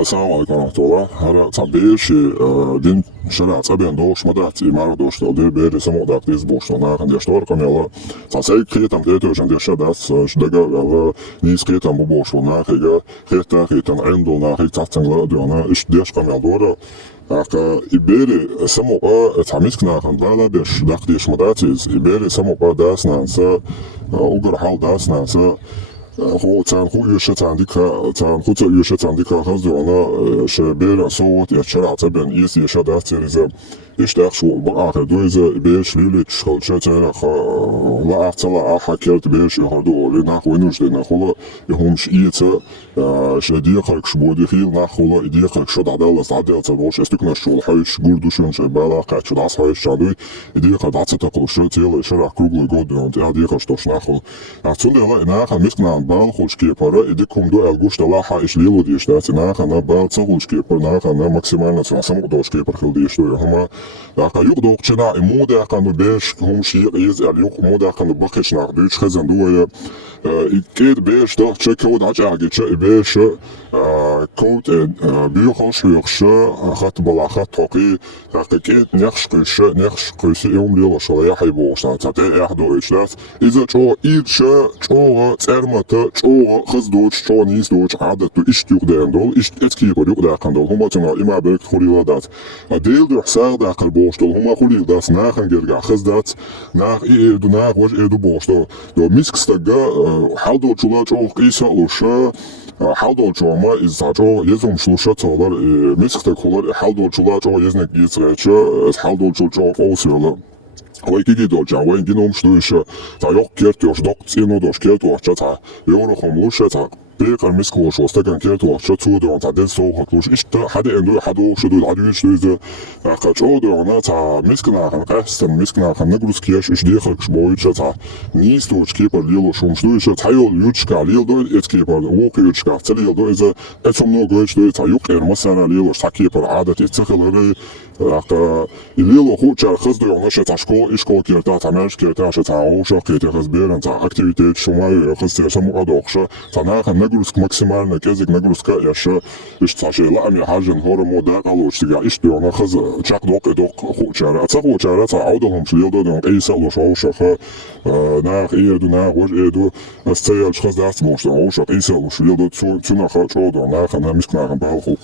Assalamu alaikum warahmatullah. Hara tabiish din shara tabian dosh madat imaro dosh dalde ber samo daktiz bosh na kan yashtor kamela tasay khitam deto jan desha das shdaga ala nis khitam bu bosh na khiga khitam endo na khitatangla dona ish desh kamel dora aka ibere samo tamiskna kan bala besh daktiz madatiz ibere samo das na sa ugar hal das na sa هو تان هو يشت عندك تان هو يشت عندك غزو أنا شبير صوت يشرع تبين يشد أثر إيش شو بقى دويزة بيش ليلة شغل شتى لا أحتلا أحكيت بيش يهردو لنا وينوش لنا خلا يهمش إيتا شديقك شبودي خيل نخلا إديقك شد عدالة عدالة تبوش استكنا شو الحيش جوردوشون شبالا قاعد شد عص حيش شادوي إديقك دعت تقل شتى شرع كروبل جودون إديقك شتوش نخلا أعتقد لا إنها خمسنا بال خوش كيبر إديكم دو الجوش تلاحة إيش ليلو ديش دات إنها خنا بال تقولش كيبر إنها خنا ماكسيمالنا تسمع دوش كيبر خل ديش دوي هما داخل يقدر قشنا إمودة كانوا بيش هم شيء يزعل يق مودة كانوا بخش ناقديش خزن دوية كيد بيش ده شكود عجاجي شيء بيش كود بيخش يخش خط بلا خط توقي كيد نخش قيس يوم ليلا شوية حيبوش تعطي أحدو إيشلات إذا شو إيش شو ترمت شو خزدوش شو نيسدوش عادة إيش يقدر دول إيش إتكيبر يقدر كندول هما تنا إما برك خليلات ديل ده حساب ده قربوش دول هما خليلات ناخن جرجع خزدات ناخ إيدو ناخ وش إيدو بوش دول ميسك استجا حالدو شو شو قيسة لوشة حالدو شو ما إذا شو يزوم شلوشة تولر ميسك تقولر حالدو شو يزنك يزرعش حالدو شو فوسيلا ويكي دوجا وين جنوم شلوشة تا يوك كيرتوش دوك تسينو دوش كيرتوش تا يورو خملوشة تا بيقر مسكو شو استكن كيرتو شو تودو تا دل سو خطلوش إيش تا حدا إندو حدو شدو العدوش دوزة قاچو دونا تا مسكنا خن قاستن مسكنا خن نجروس كياش إيش ديخلك شبويتش تا نيس دوش كيبر ليلو شوم شلوشة تايول يوتشكا ليل دو إت كيبر ووكي يوتشكا تليل دو إذا إتم نو جويش دو تا يوك مثلا ليلو تا كيبر عادة يتسخل الليلو هو جار خزدو يونش تاشكو إشكو كيرتا تماش كيرتا شتاو شو كيرتا خزبيرن تا أكتيفيتيت شماي خزتي سمو أدوخشة تا ناخن نجروس ماكسيمال نكازك نجروس كأيش إيش تاشي لأمي حاجة هور مودا قالوش تجا إيش دونا خز شاك دوق هو جار أتسقو جار تا عودهم شليل دو دون أي سألو شو شخ ناخ إيدو ناخ وش إيدو استيال خز داس موش دون شخ أي سألو شليل دو تسونا خا شو دون ناخن مسكنا خن بالخو